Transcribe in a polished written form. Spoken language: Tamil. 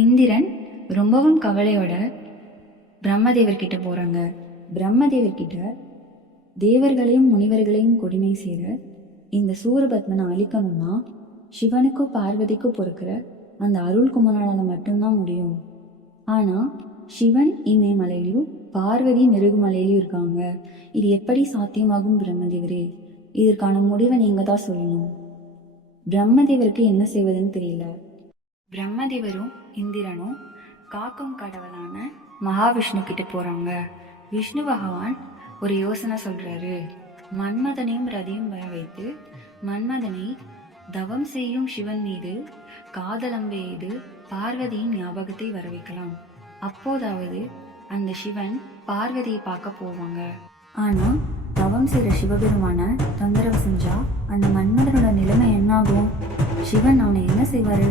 இந்திரன் ரொம்பவும் கவலையோட பிரம்மதேவர்கிட்ட போகிறாங்க. பிரம்மதேவர்கிட்ட தேவர்களையும் முனிவர்களையும் கொடுமை செய்கிற இந்த சூரபத்மனை அழிக்கணும்னா சிவனுக்கும் பார்வதிக்கும் பொறுக்கிற அந்த அருள் குமரனால் மட்டும்தான் முடியும். ஆனால் சிவன் இமயமலையிலையும் பார்வதி மிருகுமலையிலையும் இருக்காங்க. இது எப்படி சாத்தியமாகும் பிரம்மதேவரே? இதற்கான முடிவை நீங்கள் தான் சொல்லணும். பிரம்மதேவருக்கு என்ன செய்வதுன்னு தெரியல. பிரம்மதேவரும் இந்திரனும் காக்கும் கடவுளான மகாவிஷ்ணு கிட்ட போகிறாங்க. விஷ்ணு பகவான் ஒரு யோசனை சொல்கிறாரு. மன்மதனையும் ரதியும் வர வைத்து மன்மதனை தவம் செய்யும் சிவன் மீது காதலம்பை எய்து பார்வதியின் ஞாபகத்தை வர வைக்கலாம். அப்போதாவது அந்த சிவன் பார்வதியை பார்க்க போவாங்க. ஆனால் தவம் செய்கிற சிவபெருமான தொந்தரவு செஞ்சா அந்த மன்மதனோட நிலைமை என்னாகும்? சிவன் அவனை என்ன செய்வாரு?